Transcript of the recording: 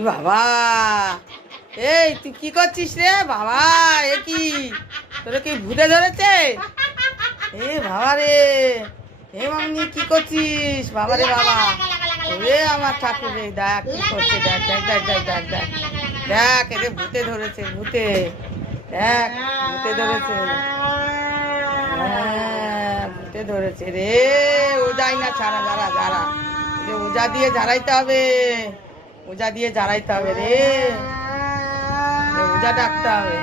বাবা, এই তুই কি করছিস রে বাবা? এ কি, তোরে কি ভূতে ধরেছে? এ বাবা রে, এ মামনি কি করছিস বাবা রে বাবা? ওরে আমার ঠাকুর রে, দেখ কি করছে, দেখ দেখ দেখ দেখ দেখ দেখ দেখ, এরে ভূতে ধরেছে, ভূতে, দেখ ভূতে ধরেছে, হ্যাঁ ভূতে ধরেছে রে। ও যাই না, ছাড়া, যারা যারা, ওজা দিয়ে ঝাড়াইতে হবে, ওজা দিয়ে ঝাড়াইতে হবে রে, ওজা ডাকতে হবে।